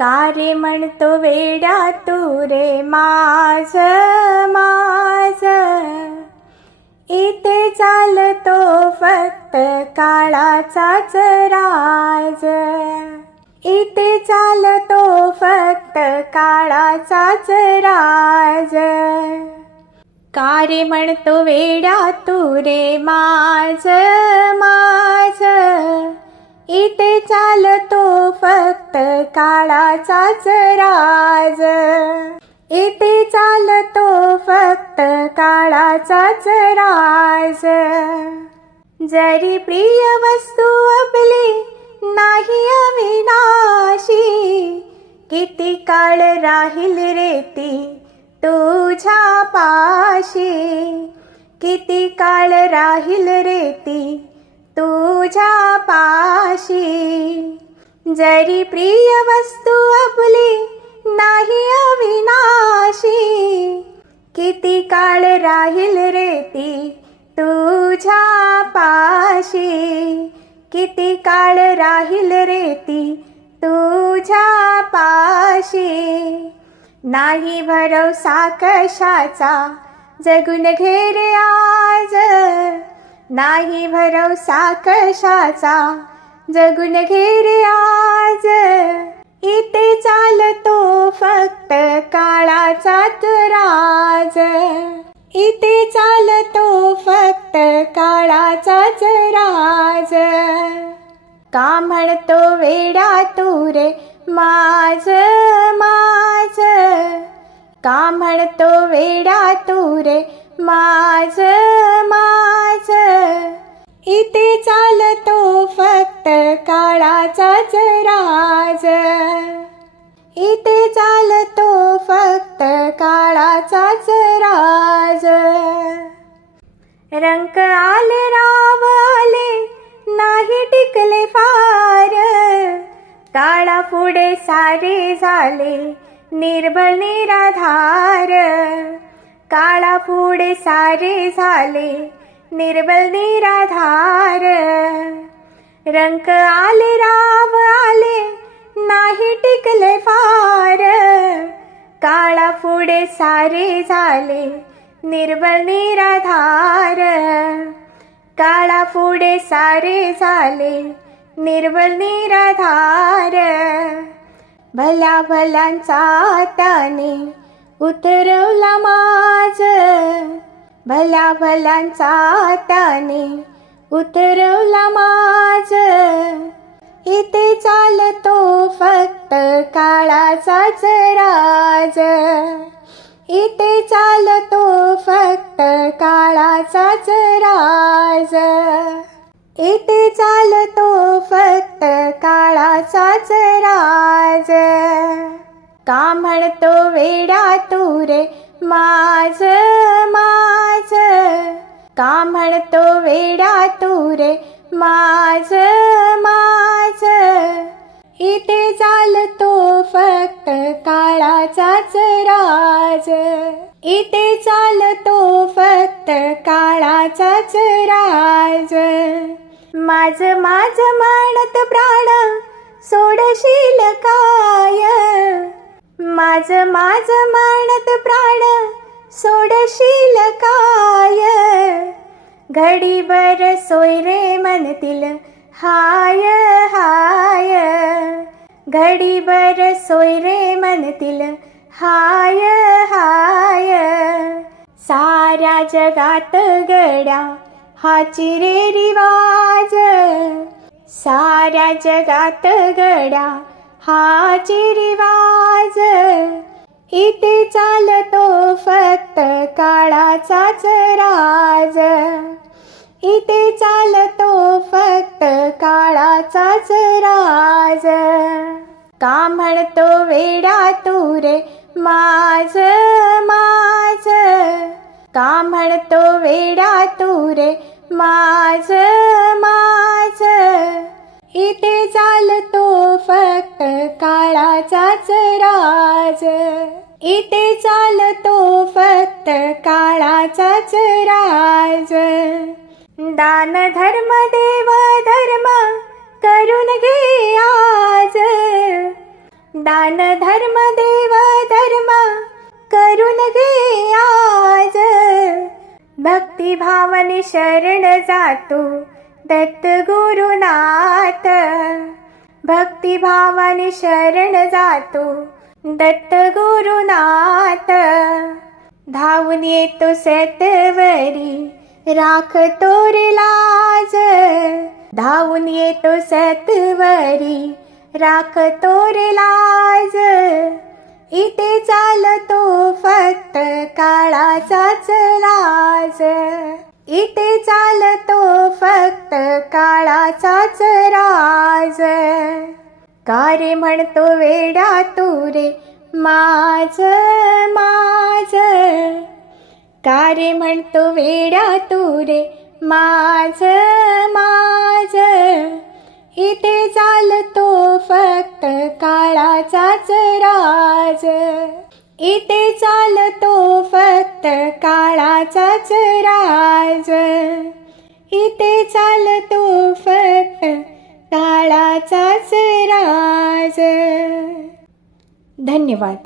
का रे म्हणतो वेड्या तू रे माझ माझ. इथे चालतो फक्त काळाचाच राज. इथे चालतो फक्त काळाचाच राज. का रे म्हणतो वेड्या तू रे माझ माझ. इथे चालतो फक्त काळाचाच राज. इथे चालतो फक्त काळाचाच राज. जरी प्रिय वस्तू आपली नाही अविनाशी किती काळ राहील रे ती तुझ्या पाशी किती काळ राहील रे ती तुझ्या पाशी जरी प्रिय वस्तू आपली नाही अविनाशी किती काळ राहील रे ती तुझ्या पाशी किती काळ राहील रे ती तुझ्या पाशी नाही भरवसा कशाचा जगून घेरे आज. नाही भरवसा कशाचा? जगून घेरे आज. इथे चालतो फक्त काळाचा राज. इथे चालतो फक्त काळाचा राज. का म्हणतो वेडा तू रे माझ माझ? का म्हणतो वेडा तू रे माझ माझ? इथे चालतो फक्त काळाचा राज. इथे चालतो फक्त काळाचा राज. रंक आले राव आले नाही टिकले फार. काळा पुढे सारे झाले निर्बळ निराधार. काळा पुढे सारे झाले निर्बल निराधार. रंक आले राव आले नाही टिकले फार. काळा पुढे सारे झाले निर्बल निराधार. काळा पुढे सारे झाले निर्बल निराधार. भला भल्यांचा त्याने उतरवला माझ. भला भल्यांचा त्याने उतरवला माझ. इथे चालतो फक्त काळाचाच राज इथे चालतो फक्त काळाचाच राज इथे चालतो फक्त काळाचाच राज का म्हणतो वेडा तू रे माझ? का म्हणतो वेडा तू रे माझ माझ. इथे चालतो फक्त काळाचाच राज. इथे चालतो फक्त काळाचाच राज. माझ माझ म्हणत प्राण सोडशील काय? माझ माझ म्हणत प्राण सोडशील काय? घडीभर सोय रे म्हणतील हाय हाय। घडीभर सोय रे म्हणतील हाय हाय। साऱ्या जगात गड्या हाची रे रिवाज। साऱ्या जगात गड्या हाची रिवाज। इथे चालतो फक्त काळाचा राज. इथे चालतो फक्त काळाचा राज. का म्हणतो वेडा तू रे माझ माझ? का म्हणतो वेडा तू रे माझ माझ? इथे चालतो फक्त काळाचाच राज. इथे चालतो फक्त काळाचाच राज. दान धर्म देव धर्म करून घे आज. दान धर्म देव धर्म करून घे आज. भक्ती भावने शरण जातो. दत्त गुरुनाथ. भक्तिभावाने शरण जातो दत्त गुरुनाथ. धावून येतो सतवरी राखतो रे लाज. धावून येतो सतवरी राखतो रे लाज. इथे चालतो फक्त काळाचाच लाज. इथे चालतो फक्त काळाचाच राज. का रे म्हणतो वेडा तू रे माझ माझ का रे म्हणतो वेडा तू रे माझ माझ इथे चालतो फक्त काळाचाच राज. इथे चालतो फक्त काळाचाच राज. इथे चालतो फक्त काळाचाच राज. धन्यवाद.